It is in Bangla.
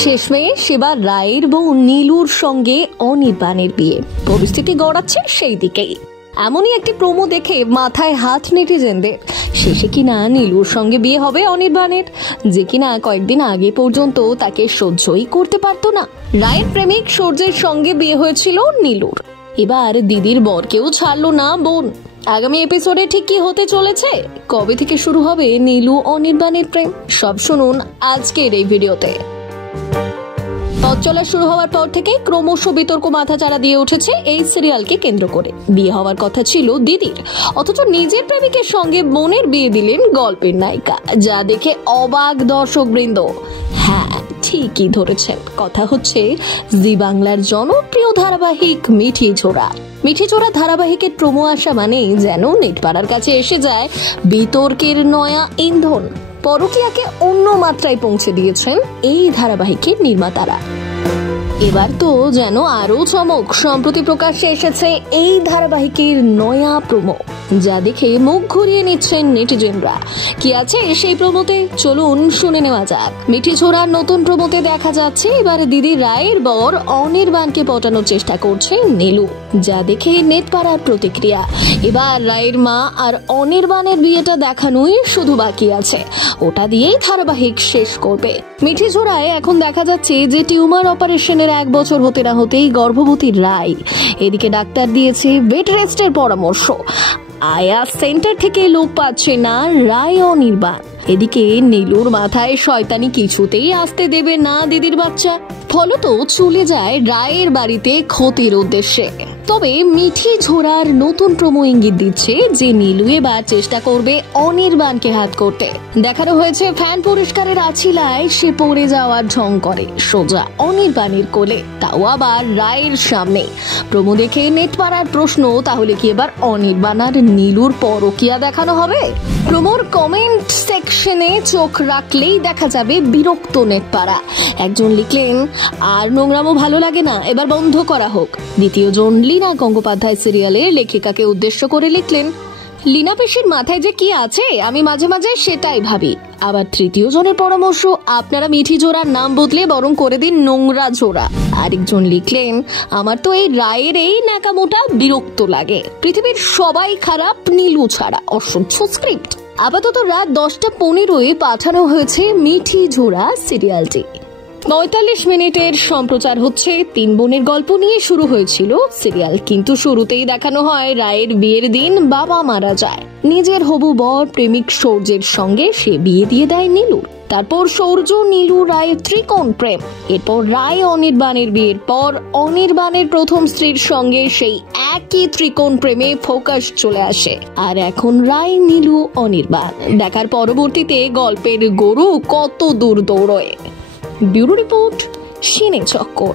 শেষমেশ এবার রায়ের বউ নীলুর সঙ্গে অনির্বাণের বিয়ে, পরিস্থিতি গড়াচ্ছে সেই দিকেই। এমনই একটি প্রোমো দেখে মাথায় হাত নেটিজেনদের। শেষে কিনা নীলুর সঙ্গে বিয়ে হবে অনির্বাণের, যে কিনা কয়েকদিন আগে পর্যন্ত তাকে সহ্যই করতে পারতো না। রায়ের প্রেমিক সূর্যের সঙ্গে বিয়ে হয়েছিল নীলুর, এবার দিদির বরকেও ছাড়লো না বোন। আগামী এপিসোডে ঠিক কি হতে চলেছে, কবে থেকে শুরু হবে নীলু অনির্বাণের প্রেম, সব শুনুন আজকের এই ভিডিওতে। পথ চলা শুরু হওয়ার পর থেকে ক্রমশ বিতর্ক মাথাচাড়া দিয়ে উঠেছে এই সিরিয়ালকে কেন্দ্র করে। বিয়ে হওয়ার কথা ছিল দিদির, অথচ নিজের প্রেমিকের সঙ্গে বোনের বিয়ে দিলেন গল্পের নায়িকা, যা দেখে অবাক দর্শকবৃন্দ। হ্যাঁ, ঠিকই ধরেছেন, কথা হচ্ছে জি বাংলার জনপ্রিয় ধারাবাহিক মিঠি ঝোড়া। মিঠি ঝোড়া ধারাবাহিকের প্রোমো আসা মানেই যেন নেটপাড়ার কাছে এসে যায় বিতর্কের নয়া ইন্ধন। পরকীয়াকে অন্য মাত্রায় পৌঁছে দিয়েছেন এই ধারাবাহিকের নির্মাতারা। এবার তো যেন আরো চমক, সম্প্রতি প্রকাশ্যে এসেছে এই ধারাবাহিকের নয়া প্রোমো, যা দেখে মুখ ঘুরিয়ে নিচ্ছেন নেটিজেনরা। কি আছে সেই প্রোমোতে, চলুন শুনে নেওয়া যাক। মিঠি ঝোড়ার নতুন প্রোমোতে দেখা যাচ্ছে এবার দিদি রায়ের বর অনির্বাণকে পটানোর চেষ্টা করছে নীলু, যা দেখে নেটপাড়ার প্রতিক্রিয়া। এবার রায়ের মা আর অনির্বাণের বিয়েটা দেখানোই শুধু বাকি আছে, ওটা দিয়েই ধারাবাহিক শেষ করবে। মিঠি ঝোড়ায় এখন দেখা যাচ্ছে যে টিউমার অপারেশনের 1 বছর হতে না হতেই গর্ভবতী রায়। এদিকে ডাক্তার দিয়েছে বেড রেস্টের পরামর্শ। আয়া সেন্টার থেকে লোক পাচ্ছে না রায় অনির্বাণ। এদিকে নীলুর মাথায় শয়তানি কিছুতেই আসতে দেবে না দিদির বাচ্চা, ফলত চলে যায় রায়ের বাড়িতে ক্ষতির উদ্দেশ্যে। তবে মিঠি ঝোড়ার নতুন প্রোমো ইঙ্গিত দিচ্ছে যে নীলু এবার চেষ্টা করবে অনির্বাণকে হাত করতে। দেখানো হয়েছে ফ্যান পরিষ্কারের আছিলায় সে পড়ে যাওয়ার ঢং করে সোজা অনির্বাণের কোলে, তাও আবার রায়ের সামনে। প্রোমো দেখে নেটপাড়ার প্রশ্ন, তাহলে কি এবার অনির্বাণ আর নীলুর পরকীয়া দেখানো হবে? প্রোমোর কমেন্ট সেকশনে চোখ রাখলেই দেখা যাবে বিরক্ত নেটপাড়া। একজন লিখলেন, আর নোংরামো ভালো লাগে না, এবার বন্ধ করা হোক। দ্বিতীয় জন লীনা গঙ্গোপাধ্যায় সিরিয়ালের লেখিকাকে উদ্দেশ্য করে লিখলেন, লীনা পেশির মাথায় যে কি আছে আমি মাঝে মাঝে সেটাই ভাবি। আবার তৃতীয় জনের পরামর্শ, আপনারা মিঠি ঝোড়ার নাম বদলে বরং করে দিন নোংরা ঝোড়া। আরেকজন লিখলেন, আমার তো এই রায়ের এই ন্যাকামোটা বিরক্ত লাগে, পৃথিবীর সবাই খারাপ নীলু ছাড়া, অসহ্য স্ক্রিপ্ট। আপাতত রাত 10:15 পাঠানো হয়েছে মিঠি ঝোড়া সিরিয়ালটি। 49 মিনিটের সম্প্রচার হচ্ছে। 3 বোনের গল্প নিয়ে শুরু হয়েছিল সিরিয়াল, কিন্তু শুরুতেই দেখানো হয় রায়ের বিয়ের দিন বাবা মারা যায়। নিজের হবু বর প্রেমিক সূর্যের সঙ্গে সে বিয়ে দিয়ে দেয় নীলুর। তারপর সূর্য নীলু রায়ের ত্রিকোণ প্রেম। এরপর রায় অনির্বাণের বিয়ের পর অনির্বাণের প্রথম স্ত্রীর সঙ্গে সেই একই ত্রিকোণ প্রেমে ফোকাস চলে আসে। আর এখন রায় নীলু অনির্বাণ দেখার পরবর্তীতে গল্পের গরু কত দূর দৌড়য়। ব্যুরো রিপোর্ট, সিনে চক্কর।